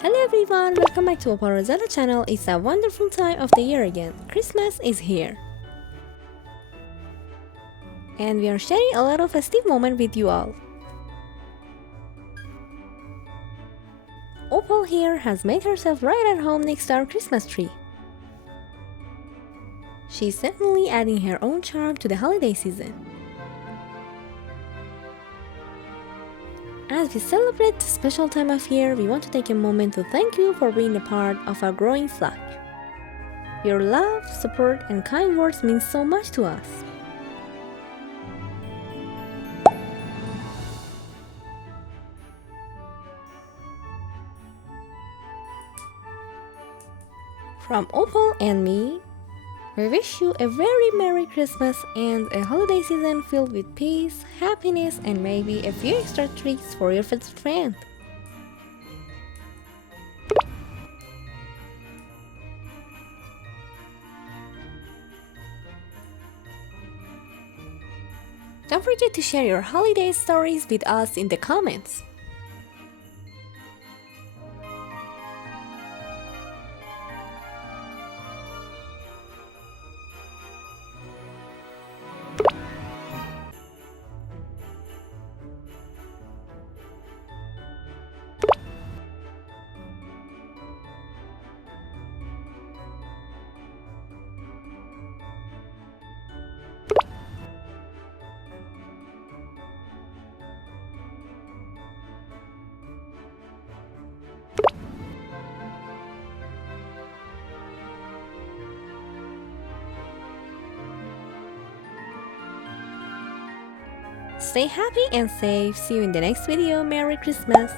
Hello everyone, welcome back to Opal Rosella channel. It's a wonderful time of the year again. Christmas is here. And we are sharing a lot of festive moment with you all. Opal here has made herself right at home next to our Christmas tree. She's certainly adding her own charm to the holiday season. As we celebrate this special time of year, we want to take a moment to thank you for being a part of our growing flock. Your love, support, and kind words mean so much to us. From Opal and me, we wish you a very Merry Christmas and a holiday season filled with peace, happiness, and maybe a few extra treats for your favorite friend. Don't forget to share your holiday stories with us in the comments. Stay happy and safe. See you in the next video. Merry Christmas!